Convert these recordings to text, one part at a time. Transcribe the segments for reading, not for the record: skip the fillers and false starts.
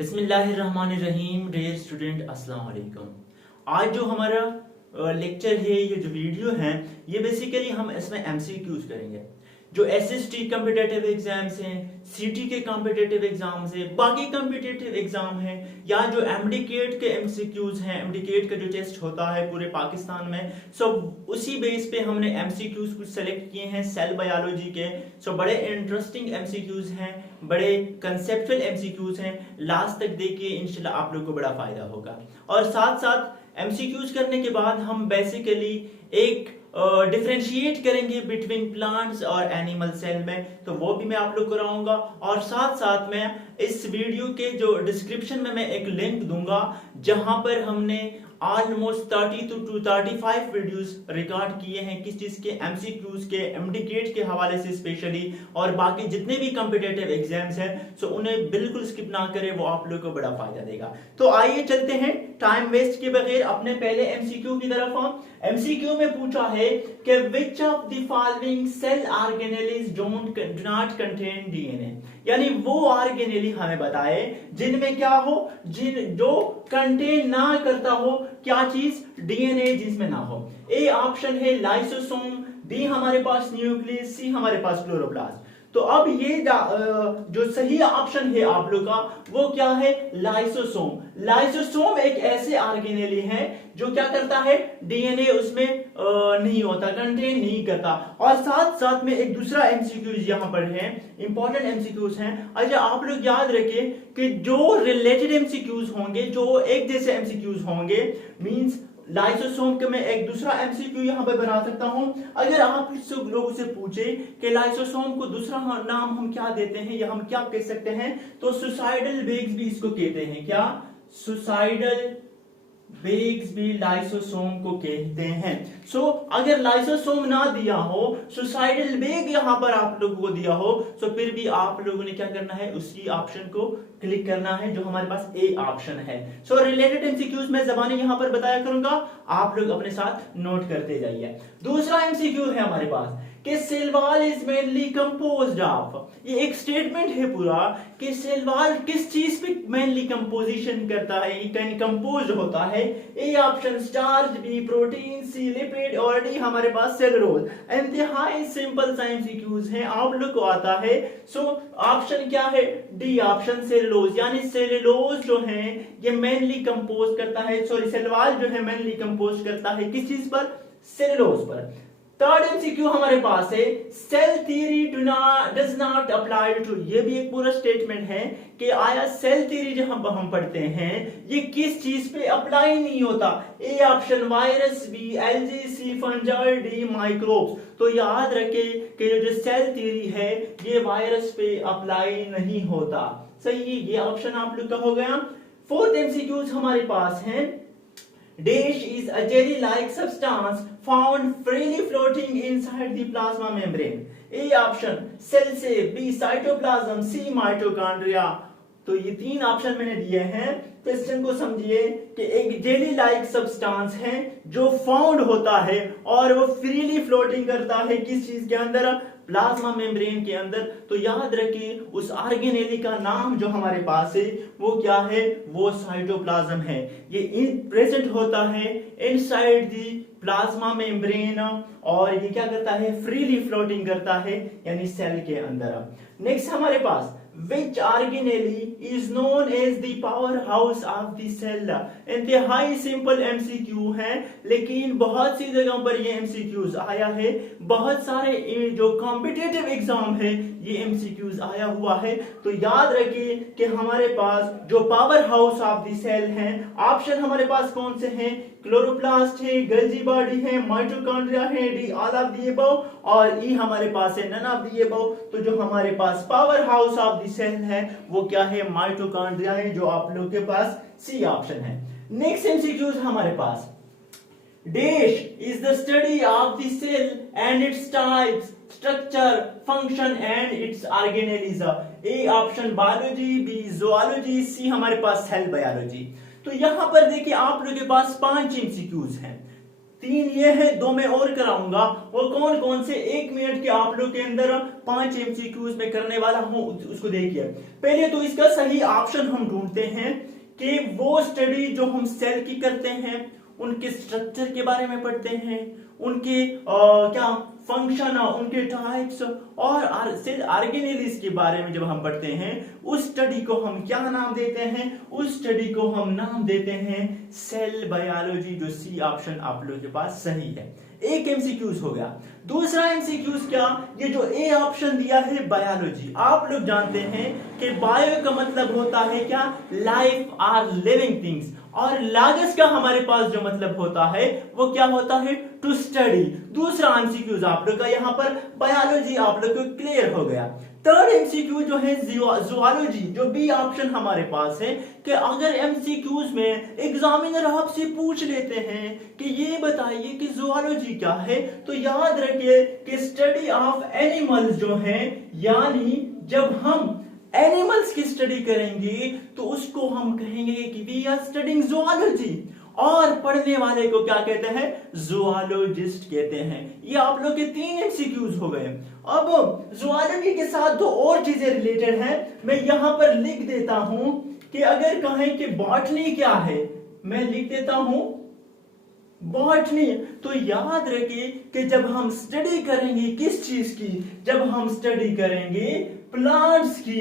बिस्मिल्लाहिर्रहमानिर्रहीम। Dear student, अस्सलाम वालेकुम। आज जो हमारा लेक्चर है, ये जो वीडियो है, ये बेसिकली हम इसमें एमसीक्यूज करेंगे। जो एसएसटी कॉम्पिटिटिव एग्जाम्स हैं, सीटी के कॉम्पिटिटिव एग्जाम्स हैं, बाकी कॉम्पिटिटिव एग्जाम हैं, या जो एमडीकेट के एमसीक्यूज हैं, एमडीकेट का जो टेस्ट होता है पूरे पाकिस्तान में, उसी बेस पे हमने एमसीक्यूज कुछ सेलेक्ट किए हैं सेल बायोलॉजी के। बड़े इंटरेस्टिंग एमसीक्यूज हैं, बड़े कंसेप्चुअल एमसीक्यूज हैं। लास्ट तक देखिए, इंशाल्लाह आप लोग को बड़ा फायदा होगा। और साथ साथ एमसीक्यूज करने के बाद हम बेसिकली एक डिफरेंशिएट करेंगे बिटवीन प्लांट्स और एनिमल सेल में, तो वो भी मैं आप लोग को कराऊंगा। और साथ साथ में इस वीडियो के जो डिस्क्रिप्शन में मैं एक लिंक दूंगा, जहां पर हमने ऑलमोस्ट 30 to 35 वीडियोस रिकॉर्ड किए हैं किस चीज के, एमसीक्यूज के, एमडीकेट के हवाले से स्पेशली, और बाकी जितने भी कॉम्पिटिटिव एग्जाम्स हैं, उन्हें बिल्कुल स्किप ना करें, वो आप लोग को बड़ा फायदा देगा। तो आइए चलते हैं टाइम वेस्ट के बगैर अपने पहले एमसीक्यू की तरफ। एमसीक्यू में पूछा है कि which of the following cell organelles do not contain DNA, यानी वो ऑर्गेनेली हमें बताए जिनमें क्या हो, जो कंटेन ना करता हो क्या चीज, डीएनए जिसमें ना हो। ए ऑप्शन है लाइसोसोम, बी हमारे पास न्यूक्लियस, सी हमारे पास क्लोरोप्लास्ट। तो अब ये जो सही ऑप्शन है आप लोग का, वो क्या है, लाइसोसोम। लाइसोसोम एक ऐसे ऑर्गेनेली है जो क्या करता है, डीएनए उसमें नहीं होता, कंटेन नहीं करता। और साथ साथ में एक दूसरा एमसीक्यूज यहां पर है, इंपॉर्टेंट एमसीक्यूज हैं। अच्छा, आप लोग याद रखिए कि जो रिलेटेड एमसीक्यूज होंगे, जो एक जैसे एमसीक्यूज होंगे, मींस लाइसोसोम के मैं एक दूसरा एमसीक्यू यहां पे बना सकता हूं। अगर आप लोगों से पूछे कि लाइसोसोम को दूसरा नाम हम क्या देते हैं या हम क्या कह सकते हैं, तो सुसाइडल वेग्स भी इसको कहते हैं। क्या, सुसाइडल वेग्स भी लाइसोसोम को कहते हैं। अगर लाइसोसोम ना दिया हो, सुसाइडल वेग यहां पर आप लोगों को दिया हो, फिर भी आप लोगों ने क्या करना है, उसी ऑप्शन को क्लिक करना है जो हमारे पास ए ऑप्शन है। रिलेटेड एमसीक्यूज मैं जबानी यहां पर बताया करूंगा, आप लोग अपने साथ नोट करते जाइए। दूसरा एमसीक्यू है हमारे पास कि cell wall is mainly composed of, ये एक स्टेटमेंट है पूरा कि सेल वॉल किस चीज पे मेनली कंपोजिशन करता है, कंपोज होता है। A option starch, B protein, C lipid, और डी हमारे पास सेलुलोज। इंतहाई सिंपल सा एमसीक्यूज है, आप लोग को आता है। ऑप्शन क्या है, डी ऑप्शन सेलुलोज, यानी सेलुलोज जो है ये मेनली कंपोज करता है, सेल वॉल जो है मेनली कंपोज करता है किस चीज पर, सेलुलोज पर। थर्ड एमसीक्यू हमारे पास है, cell theory does not apply to, ये भी एक पूरा स्टेटमेंट है कि आया सेल थ्योरी जो हम पढ़ते हैं ये किस चीज पे अप्लाई नहीं होता। A option virus, B algae, C fungi, D microbes. तो याद रखे कि जो सेल थ्योरी है ये वायरस पे अप्लाई नहीं होता। सही, ये ऑप्शन आप लोग का हो गया। फोर्थ एमसीक्यूज हमारे पास है, Dash is a jelly-like substance found freely floating inside the plasma membrane. A option cell से, B cytoplasm, C mitochondria। तो ये तीन ऑप्शन मैंने दिए हैं। क्वेश्चन को समझिए कि एक जेली लाइक सब्सटेंस है जो फाउंड होता है और वो फ्रीली फ्लोटिंग करता है किस चीज के अंदर, प्लाज्मा मेम्ब्रेन के अंदर। तो याद रखिए उस ऑर्गेनेली का नाम जो हमारे पास है वो क्या है, वो साइटोप्लाज्म है। ये प्रेजेंट होता है इनसाइड दी प्लाज्मा मेम्ब्रेन, और ये क्या करता है, फ्रीली फ्लोटिंग करता है यानी सेल के अंदर। नेक्स्ट हमारे पास, which organelle is known as the powerhouse of the cell। इंतहाई सिंपल एमसीक्यू है, लेकिन बहुत सी जगहों पर ये एमसीक्यूज आया है, बहुत सारे जो कॉम्पिटिटिव एग्जाम है ये एमसीक्यूज आया हुआ है। तो याद रखिए कि हमारे पास जो power house of the cell है, ऑप्शन हमारे पास कौन से हैं, क्लोरोप्लास्ट है, गोल्गी बॉडी है, माइटोकॉन्ड्रिया है, D all of the above, और ई हमारे पास है नन ऑफ द अबव। तो जो हमारे पास power house of the cell है वो क्या है, माइटोकॉन्ड्रिया है, जो आप लोग के पास सी ऑप्शन है। नेक्स्ट एमसीक्यूज हमारे पास, dash is the study of the cell and its types, structure, function and its organelles. A option biology, B zoology, C हमारे पास सेल बायोलॉजी। तो यहां पर देखिए आप लोगों के पास 5 एमसीक्यूज हैं। तीन ये है, दो मैं और कराऊंगा। वो कौन कौन से, 1 मिनट के आप लोग के अंदर 5 MCQs में करने वाला हूं, उसको देखिए। पहले तो इसका सही ऑप्शन हम ढूंढते हैं कि वो स्टडी जो हम सेल की करते हैं, उनके स्ट्रक्चर के बारे में पढ़ते हैं, उनके क्या फंक्शन, उनके टाइप्स और सेल ऑर्गेनेलिस के बारे में जब हम पढ़ते हैं, उस स्टडी को हम क्या नाम देते हैं? उस स्टडी को हम नाम देते हैं सेल बायोलॉजी, जो सी ऑप्शन आप लोगों के पास सही है। एक एमसीक्यूज हो गया। दूसरा एमसीक्यूज क्या, ये जो ए ऑप्शन दिया है बायोलॉजी, आप लोग जानते हैं कि बायो का मतलब होता है क्या? लाइफ आर लिविंग थिंग्स, और लॉगस का हमारे पास जो मतलब होता है वो क्या होता है? To study. दूसरा एमसीक्यूज आप लोग का यहाँ पर बायोलॉजी आप लोग को क्लियर हो गया। थर्ड एमसीक्यू जो है जूलॉजी, जो बी ऑप्शन हमारे पास है, कि अगर एमसीक्यूज में एग्जामिनर आपसे पूछ लेते हैं कि ये बताइए कि जूलॉजी क्या है, तो याद रखिए कि स्टडी ऑफ एनिमल्स जो है, यानी जब हम एनिमल्स की स्टडी करेंगे तो उसको हम कहेंगे कि वी आर स्टडिंग जूलॉजी, और पढ़ने वाले को क्या कहते हैं? जूलॉजिस्ट कहते हैं। ये आप लोग के 3 एमसीक्यूज हो गए। अब जूलॉजी के साथ दो और चीजें रिलेटेड हैं, मैं यहां पर लिख देता हूं कि अगर कहें कि बॉटनी क्या है, मैं लिख देता हूं बॉटनी। तो याद रखिए कि जब हम स्टडी करेंगे किस चीज की, जब हम स्टडी करेंगे प्लांट्स की,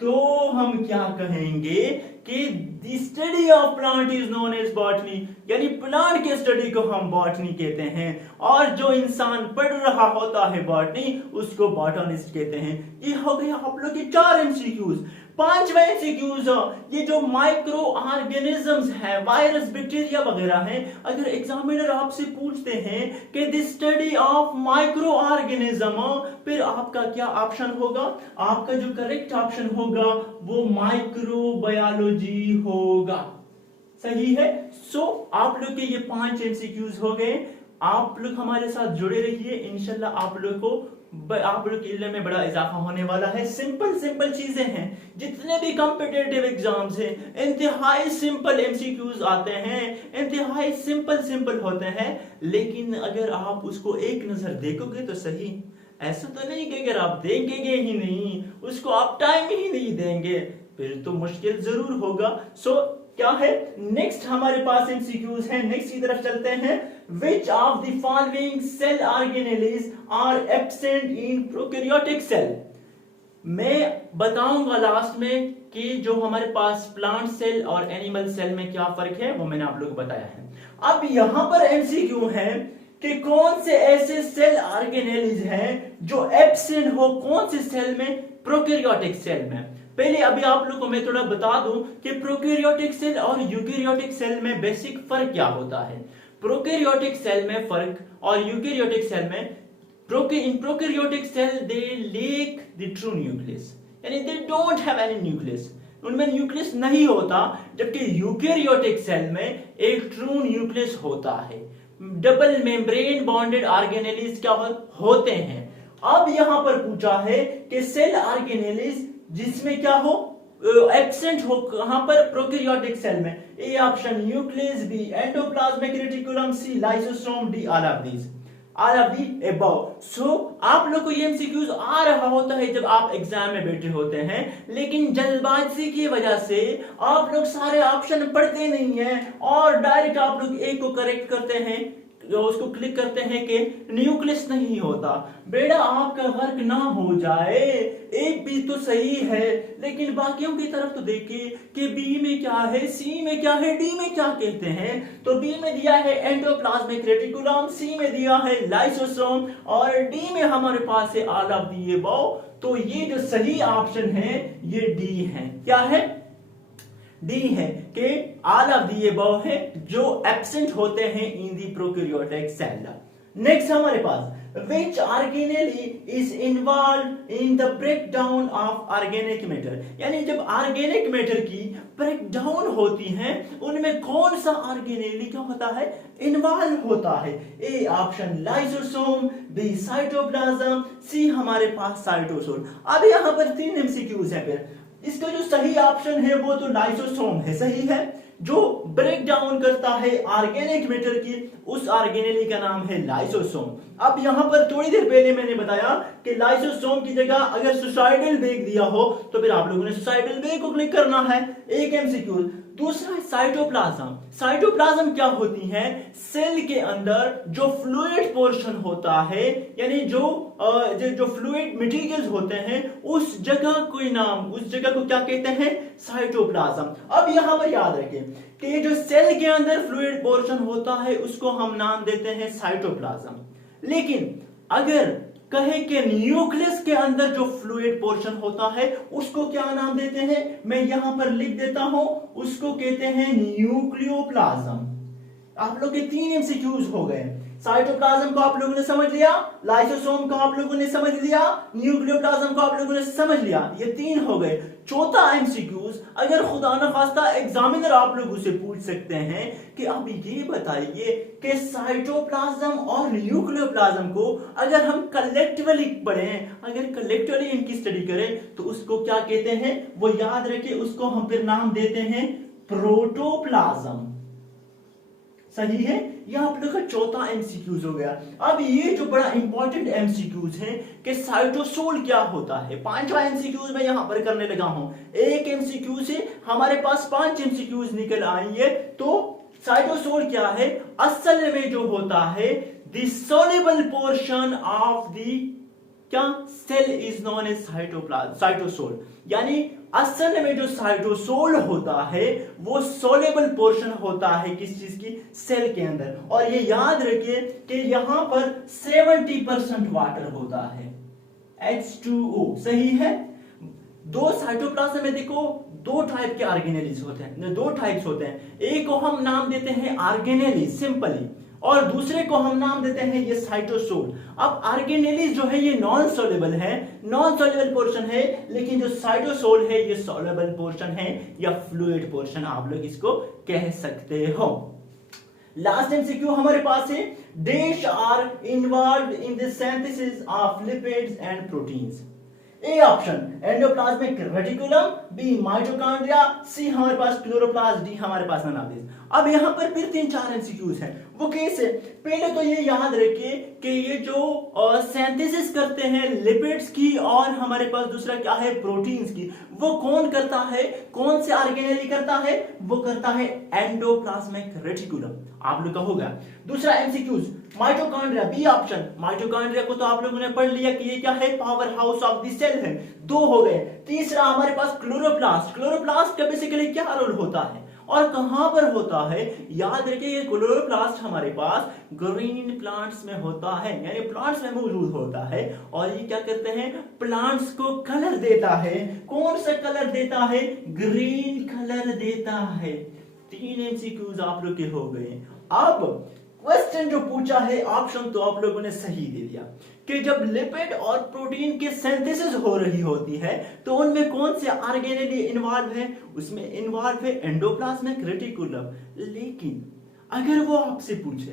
तो हम क्या कहेंगे कि the study of plant is known as botany, यानी प्लांट के स्टडी को हम बॉटनी कहते हैं, और जो इंसान पढ़ रहा होता है बॉटनी, उसको बॉटनिस्ट कहते हैं। ये हो गया आप लोग के 4 एमसीक्यूज। 5वां एमसीक्यूज, ये जो माइक्रो ऑर्गेनिजम्स है, वायरस, बैक्टीरिया वगैरह हैं, अगर एग्जामिनर आपसे पूछते हैं कि the study of micro organism, फिर आपका क्या ऑप्शन होगा? आपका जो करेक्ट ऑप्शन होगा वो माइक्रोबायोलॉजी होगा। सही है। सो आप लोग के ये 5 एमसीक्यूज हो गए। आप लोग हमारे साथ जुड़े रहिए, इंशाल्लाह आप लोग के इल्म में बड़ा इजाफा होने वाला है। सिंपल चीजें हैं, जितने भी कॉम्पिटिटिव एग्जाम्स हैं, इंतहाई सिंपल एमसीक्यूज आते हैं, इंतहाई सिंपल होते हैं, लेकिन अगर आप उसको एक नजर देखोगे तो सही, ऐसा तो नहीं कि अगर आप देखेंगे ही नहीं, उसको आप टाइम ही नहीं देंगे, फिर तो मुश्किल जरूर होगा। सो क्या है, नेक्स्ट हमारे पास एमसीक्यूज है, नेक्स्ट की तरफ चलते हैं। Which of the following cell organelles are absent in prokaryotic cell? मैं बताऊंगा लास्ट में कि जो हमारे पास प्लांट सेल और एनिमल सेल में क्या फर्क है, वो मैंने आप लोगों को बताया है। अब यहां पर एमसीक्यू है कि कौन से ऐसे सेल ऑर्गेनेल्स हैं जो एब्सेंट हो, कौन से सेल में? प्रोकैरियोटिक सेल में। पहले अभी आप लोगों को मैं थोड़ा बता दूं कि प्रोकैरियोटिक सेल और यूकैरियोटिक सेल में बेसिक फर्क क्या होता है। प्रोकैरियोटिक सेल में फर्क और यूकैरियोटिक सेल में, in prokaryotic cell they lack the true nucleus, यानी they don't have any nucleus, उनमें न्यूक्लियस नहीं होता, जबकि यूकैरियोटिक सेल में एक ट्रू न्यूक्लियस होता है। डबल मेम्ब्रेन बॉन्डेड ऑर्गेनेल्स क्या होते हैं। अब यहां पर पूछा है कि सेल ऑर्गेनेल्स जिसमें क्या हो, एब्सेंट हो, कहां पर? प्रोकैरियोटिक सेल में। A option nucleus, B endoplasmic reticulum, C lysosome, D all of the above. So आप लोग को ये एमसीक्यूज आ रहा होता है जब आप एग्जाम में बैठे होते हैं, लेकिन जल्दबाजी की वजह से आप लोग सारे ऑप्शन पढ़ते नहीं हैं और डायरेक्ट आप लोग एक को करेक्ट करते हैं, उसको क्लिक करते हैं कि न्यूक्लियस नहीं होता। बेटा आपका वर्क ना हो जाए, एक भी तो सही है, लेकिन बाकियों की तरफ तो देखिए कि बी में क्या है, सी में क्या है, डी में क्या कहते हैं। तो बी में दिया है एंडोप्लाज्मिक रेटिकुलम, सी में दिया है लाइसोसोम, और डी में हमारे पास है ऑल ऑफ दी अबव। तो ये जो सही ऑप्शन है ये डी है। क्या है? डी है कि ऑल ऑफ दी अबव है, जो एब्सेंट होते हैं इन दी प्रोकैरियोटिक सेल। नेक्स्ट हमारे पास which organelle is involved in the breakdown of organic matter, यानी जब ऑर्गेनिक मैटर की ब्रेकडाउन होती है, उनमें कौन सा ऑर्गेनेली क्या होता है? इन्वॉल्व होता है। A option lysosome, B cytoplasm, C हमारे पास साइटोसोल। अब यहाँ पर 3 एमसीक्यूज है। फिर इसका जो सही ऑप्शन है वो तो लाइसोसोम है, सही है, जो ब्रेक डाउन करता है ऑर्गेनिक मैटर की, उस ऑर्गेनेली का नाम है लाइसोसोम। अब यहां पर थोड़ी देर पहले मैंने बताया कि लाइसोसोम की जगह अगर सुसाइडल बैग दिया हो तो फिर आप लोगों ने सुसाइडल बैग को क्लिक करना है, एक एमसीक्यू। दूसरा है साइटोप्लाज्म। साइटोप्लाज्म क्या होती है? सेल के अंदर जो फ्लूइड पोर्शन होता है, यानी जो फ्लूइड मटेरियल्स होते हैं, उस जगह कोई नाम, उस जगह को क्या कहते हैं? साइटोप्लाज्म। अब यहां पर याद रखें कि ये जो सेल के अंदर फ्लूइड पोर्शन होता है उसको हम नाम देते हैं साइटोप्लाज्म। लेकिन अगर कहे कि न्यूक्लियस के अंदर जो फ्लूइड पोर्शन होता है उसको क्या नाम देते हैं? मैं यहां पर लिख देता हूं, उसको कहते हैं न्यूक्लियोप्लाज्म। आप लोग के 3 एमसीक्यूज हो गए। साइटोप्लाज्म को आप लोगों ने समझ लिया, लाइसोसोम को आप लोगों ने समझ लिया, न्यूक्लियोप्लाज्म को आप लोगों ने समझ लिया, ये 3 हो गए। चौथा एमसीक्यूज, अगर खुदा न खास्ता एग्जामिनर आप लोगों से पूछ सकते हैं कि अब ये बताइए कि साइटोप्लाज्म और न्यूक्लियोप्लाज्म को अगर हम कलेक्टिवली पढ़ें, अगर कलेक्टिवली इनकी स्टडी करें तो उसको क्या कहते हैं? वो याद रखिए, उसको हम फिर नाम देते हैं प्रोटोप्लाज्म। सही है? यह आप लोग का चौथा एमसीक्यूज हो गया। अब ये जो बड़ा इंपॉर्टेंट एमसीक्यूज है कि साइटोसोल क्या होता है, 5वां एमसीक्यूज मैं यहां पर करने लगा हूं। एक एमसीक्यू से हमारे पास 5 एमसीक्यूज निकल आई है। तो साइटोसोल क्या है? असल में जो होता है the soluble portion of the क्या cell is known as cytosol. यानी असल में जो साइटोसोल होता है वो सोल्युबल पोर्शन होता है किस चीज की? सेल के अंदर। और ये याद रखिए कि यहां पर 70% वाटर होता है, H2O। सही है? दो साइटोप्लाज्म में देखो दो टाइप के ऑर्गेनेलिज होते हैं, 2 टाइप्स होते हैं। एक को हम नाम देते हैं ऑर्गेनेलिज सिंपली, और दूसरे को हम नाम देते हैं ये साइटोसोल। अब ऑर्गेनेलिज जो है ये नॉन सोल्युबल है, नॉन सोल्युबल पोर्शन है, लेकिन जो साइटोसोल है ये सोल्युबल पोर्शन है या फ्लूइड पोर्शन आप लोग इसको कह सकते हो। लास्ट एमसीक्यू हमारे पास है, dash are involved in the synthesis of lipids and proteins. A option endoplasmic reticulum, B mitochondria, C हमारे पास क्लोरोप्लास्ट, डी हमारे पास एनालिसिस। अब यहां पर फिर 3-4 एमसीक्यूज हैं। वो कैसे? पहले तो ये याद रखिए कि ये जो सिंथेसिस करते हैं लिपिड्स की और हमारे पास दूसरा क्या है? प्रोटीन्स की, वो कौन करता है? कौन से ऑर्गेनेली करता है? वो करता है एंडोप्लाज्मिक रेटिकुलम। आप लोग का होगा। दूसरा MCQs mitochondria, B option. Mitochondria को तो आप लोगों ने पढ़ लिया कि ये क्या है? Power house of the cell है। 2 हो गए। तीसरा हमारे पास क्लोरोप्लास्ट। क्लोरोप्लास्ट का बेसिकली क्या रोल होता है और कहां पर होता है? याद रखिए ये क्लोरोप्लास्ट हमारे पास ग्रीन प्लांट्स में होता है, यानी प्लांट्स में मौजूद होता है। और ये क्या करते हैं? प्लांट्स को कलर देता है। कौन सा कलर देता है? ग्रीन कलर देता है। 3 एमसीक्यूज आप लोग के हो गए। अब क्वेश्चन जो पूछा है, ऑप्शन तो आप लोगों ने सही दे दिया कि जब लिपिड और प्रोटीन की सिंथेसिस हो रही होती है तो उनमें कौन से ऑर्गेनेली इन्वॉल्व है? उसमें इन्वॉल्व है एंडोप्लाज्मिक रेटिकुलम। लेकिन अगर वो आपसे पूछे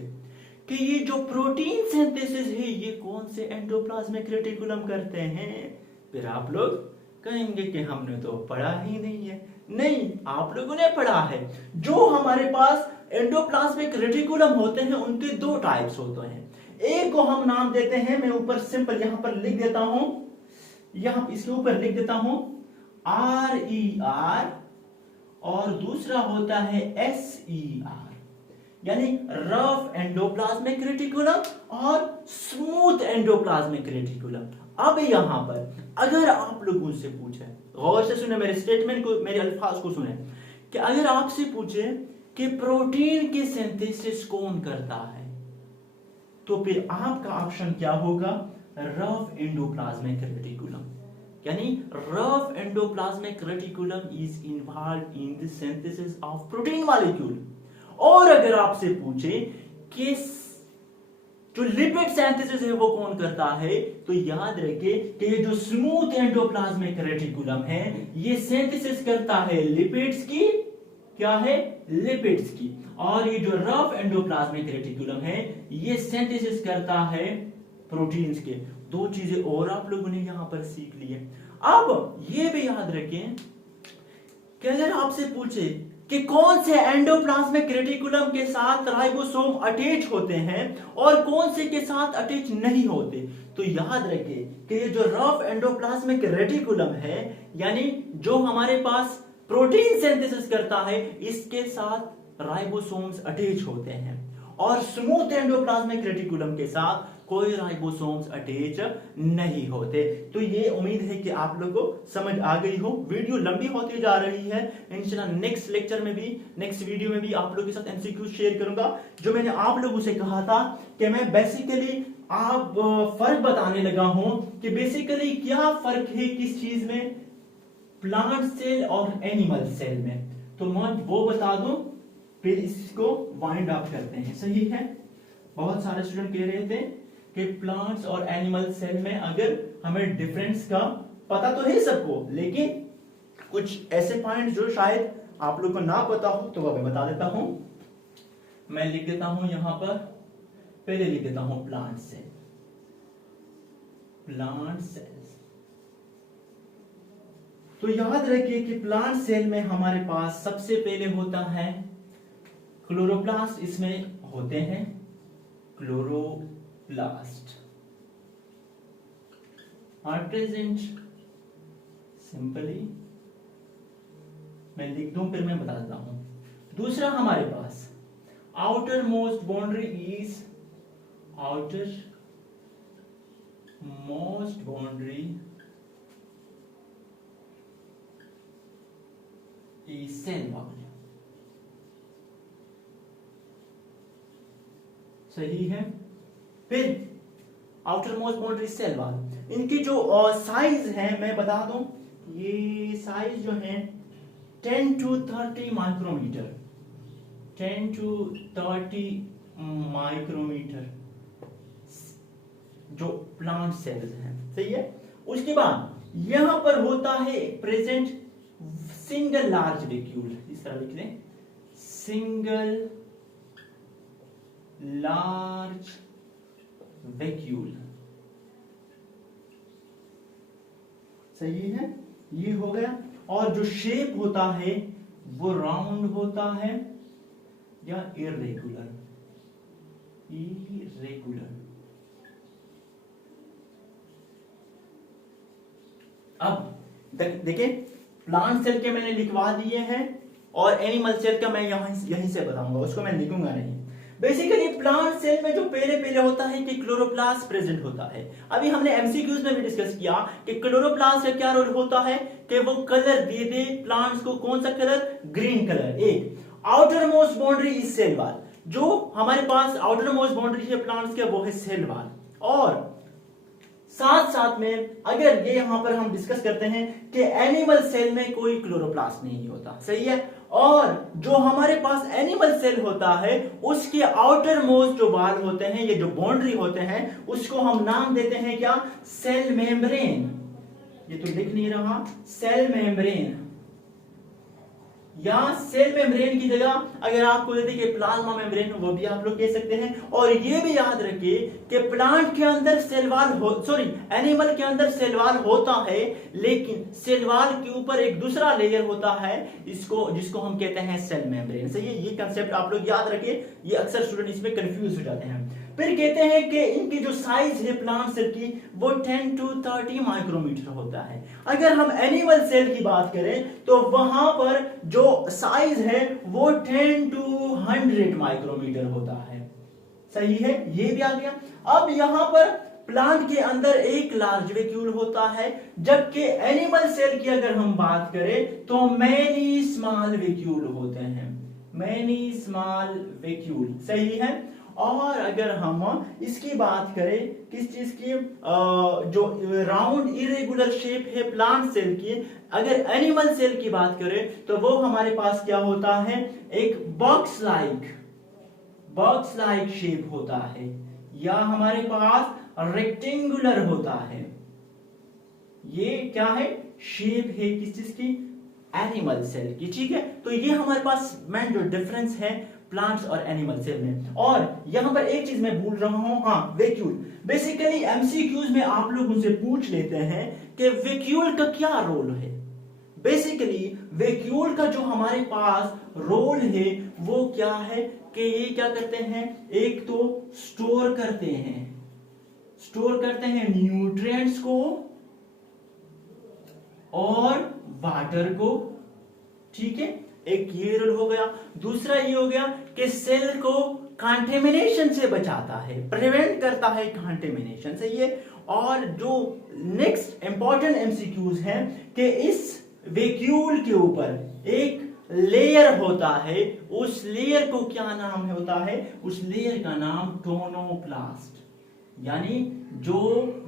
कि ये जो प्रोटीन सिंथेसिस है ये कौन से एंडोप्लाज्मिक रेटिकुलम करते हैं, फिर आप लोग कहेंगे कि हमने तो पढ़ा ही नहीं है। नहीं, आप लोगों ने पढ़ा है। जो हमारे पास एंडोप्लाज्मिक रेटिकुलम होते हैं उनके 2 टाइप्स होते हैं। एक को हम नाम देते हैं, मैं ऊपर सिंपल यहां पर लिख देता हूं, यहां इसके ऊपर लिख देता हूं RER, और दूसरा होता है SER, यानी रफ एंडोप्लाज्मिक रेटिकुलम और स्मूथ एंडोप्लाज्मिक रेटिकुलम। अब यहां पर अगर आप लोगों से पूछे, गौर से सुने मेरे स्टेटमेंट को, मेरे अल्फाज को सुने, कि अगर आपसे पूछे कि प्रोटीन की सिंथेसिस कौन करता है, तो फिर आपका ऑप्शन क्या होगा? Rough endoplasmic reticulum. यानी rough endoplasmic reticulum is involved in the synthesis of protein molecule. और अगर आपसे पूछे कि जो लिपिड सिंथेसिस है वो कौन करता है, तो याद रखिए कि ये जो स्मूथ एंडोप्लाज्मिक रेटिकुलम है ये सिंथेसिस करता है लिपिड्स की, क्या है? लिपिड्स की। और ये जो रफ एंडोप्लाज्मिक रेटिकुलम है ये सिंथेसिस करता है प्रोटीन्स के। 2 चीजें और आप लोगों ने यहां पर सीख ली है। अब ये भी याद रखें कि अगर आपसे पूछे कि कौन से एंडोप्लाज्मिक रेटिकुलम के साथ राइबोसोम अटैच होते हैं और कौन से के साथ अटैच नहीं होते। तो याद रखिए कि ये जो रफ एंडोप्लाज्मिक रेटिकुलम है, यानी जो हमारे पास प्रोटीन सिंथेसिस करता है, इसके साथ राइबोसोम्स अटैच होते हैं, और स्मूथ एंडोप्लाज्मिक रेटिकुलम के साथ कोई राइबोसोम्स अटैच नहीं होते। तो ये उम्मीद है कि आप लोगों को समझ आ गई हो। वीडियो लंबी होती जा रही है, इंशाल्लाह नेक्स्ट लेक्चर में भी, नेक्स्ट वीडियो में भी आप लोगों के साथ एमसीक्यू शेयर करूंगा। जो मैंने आप लोगों से कहा था कि मैं बेसिकली आप फर्क बताने लगा हूं कि बेसिकली क्या फर्क है किस चीज में, प्लांट सेल और एनिमल सेल में। तो मैं वो बता दूं, फिर इसको वाइंड अप करते हैं। सही है, बहुत सारे स्टूडेंट कह रहे थे कि प्लांट्स और एनिमल सेल में अगर हमें डिफरेंस का पता तो है सबको, लेकिन कुछ ऐसे पॉइंट जो शायद आप लोग को ना पता हो, तो वह मैं बता देता हूं। मैं लिख देता हूं यहां पर, पहले लिख देता हूं प्लांट सेल, प्लांट सेल्स। तो याद रखिए कि प्लांट सेल में हमारे पास सबसे पहले होता है क्लोरोप्लास्ट, इसमें होते हैं क्लोरोप्लास्ट आर प्रेजेंट। सिंपली मैं लिख दूं, फिर मैं बता देता हूं। दूसरा हमारे पास outer most boundary is, outer most boundary is cell wall. सही है। फिर outer most boundary cell wall, इनकी जो साइज है मैं बता दूं, ये साइज जो है 10 to 30 माइक्रोमीटर, 10 to 30 माइक्रोमीटर जो प्लांट सेल्स हैं। सही है। उसके बाद यहां पर होता है प्रेजेंट सिंगल लार्ज वैक्यूल, इस तरह लिख लें, सिंगल लार्ज वैक्यूल। सही है, ये हो गया। और जो शेप होता है वो राउंड होता है या इरेगुलर, इरेगुलर। अब देखिए, प्लांट सेल के मैंने लिखवा दिए हैं और एनिमल सेल का मैं यहीं से बताऊंगा, उसको मैं लिखूंगा नहीं। बेसिकली प्लांट सेल में जो पहले होता है कि क्लोरोप्लास्ट प्रेजेंट होता है। अभी हमने एमसीक्यूज में भी डिस्कस किया कि क्लोरोप्लास्ट का क्या रोल होता है कि वो कलर दे दे प्लांट्स को। कौन सा कलर? Green colour. एक outer most boundary is cell wall, जो हमारे पास आउटर मोस्ट बाउंड्री है प्लांट्स के, वो है सेल वॉल। और साथ साथ में अगर ये यहां पर हम डिस्कस करते हैं कि एनिमल सेल में कोई क्लोरोप्लास्ट नहीं होता। सही है। और जो हमारे पास एनिमल सेल होता है उसके आउटर मोस्ट जो वाल होते हैं, ये जो बाउंड्री होते हैं, उसको हम नाम देते हैं क्या? Cell membrane. ये तो लिख नहीं रहा, सेल मेम्ब्रेन। या सेल मेम्ब्रेन की जगह अगर आपको देते कि प्लाज्मा मेम्ब्रेन, वो भी आप लोग कह सकते हैं। और ये भी याद रखिए कि प्लांट के अंदर सेल वॉल एनिमल के अंदर सेल वॉल होता है, लेकिन सेल वॉल के ऊपर एक दूसरा लेयर होता है, जिसको हम कहते हैं सेल मेम्ब्रेन। सही है, ये कंसेप्ट आप लोग याद रखिए, ये अक्सर स्टूडेंट इसमें कंफ्यूज हो जाते हैं। फिर कहते हैं कि इनकी जो साइज है प्लांट सेल की, वो 10 to 30 माइक्रोमीटर होता है। अगर हम एनिमल सेल की बात करें तो वहां पर जो साइज है वो 10 to 100 माइक्रोमीटर होता है। सही है, ये भी आ गया। अब यहां पर प्लांट के अंदर एक लार्ज वैक्यूल होता है, जबकि एनिमल सेल की अगर हम बात करें तो मैनी स्मॉल वैक्यूल होते हैं, मैनी स्मॉल वैक्यूल। सही है। और अगर हम इसकी बात करें किस चीज की, जो राउंड इरेगुलर शेप है प्लांट सेल की, अगर एनिमल सेल की बात करें तो वो हमारे पास क्या होता है? एक बॉक्स लाइक शेप होता है, या हमारे पास रेक्टेंगुलर होता है। ये क्या है? शेप है किस चीज की? एनिमल सेल की। ठीक है। तो ये हमारे पास मेन जो डिफरेंस है प्लांट्स और एनिमल सेल में। और यहां पर एक चीज मैं भूल रहा हूं, हाँ, वैक्यूल। बेसिकली एमसीक्यूज में आप लोग उनसे पूछ लेते हैं कि वैक्यूल का क्या रोल है। बेसिकली वैक्यूल का जो हमारे पास रोल है वो क्या है कि ये क्या करते हैं, एक तो स्टोर करते हैं न्यूट्रिएंट्स को और वाटर को, ठीक है, एक ये रोल हो गया। दूसरा ये हो गया कि सेल को कंटेमिनेशन से बचाता है, प्रिवेंट करता है कंटेमिनेशन से ये। और जो नेक्स्ट इंपॉर्टेंट एमसीक्यूज हैं कि इस वैक्यूल के ऊपर एक लेयर होता है, उस लेयर को क्या नाम होता है, उस लेयर का नाम टोनोप्लास्ट। यानी जो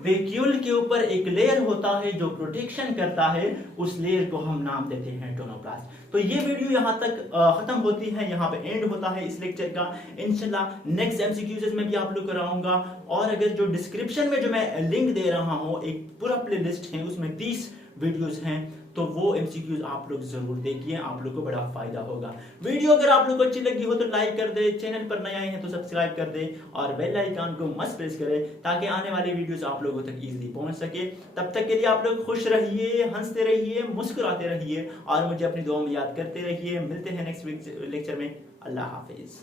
वैक्यूल के ऊपर एक लेयर होता है जो प्रोटेक्शन करता है, उस लेयर को हम नाम देते हैं टोनोप्लास्ट। तो ये वीडियो यहां तक खत्म होती है, यहां पे एंड होता है इस लेक्चर का। इंशाल्लाह नेक्स्ट एमसीक्यूज में भी आप लोग कराऊंगा। और अगर जो डिस्क्रिप्शन में जो मैं लिंक दे रहा हूं, एक पूरा प्लेलिस्ट है, उसमें 30 वीडियोस हैं, तो वो एमसीक्यूज आप लोग जरूर देखिए, आप लोग को बड़ा फायदा होगा। वीडियो अगर आप लोग को अच्छी लगी हो तो लाइक कर दे, चैनल पर नए आए हैं तो सब्सक्राइब कर दे और बेल आइकन को मस्ट प्रेस करें ताकि आने वाली वीडियोस आप लोगों तक इजीली पहुंच सके। तब तक के लिए आप लोग खुश रहिए, हंसते रहिए, मुस्कुराते रहिए और मुझे अपनी दुआ में याद करते रहिए। मिलते हैं नेक्स्ट लेक्चर में। अल्लाह हाफिज।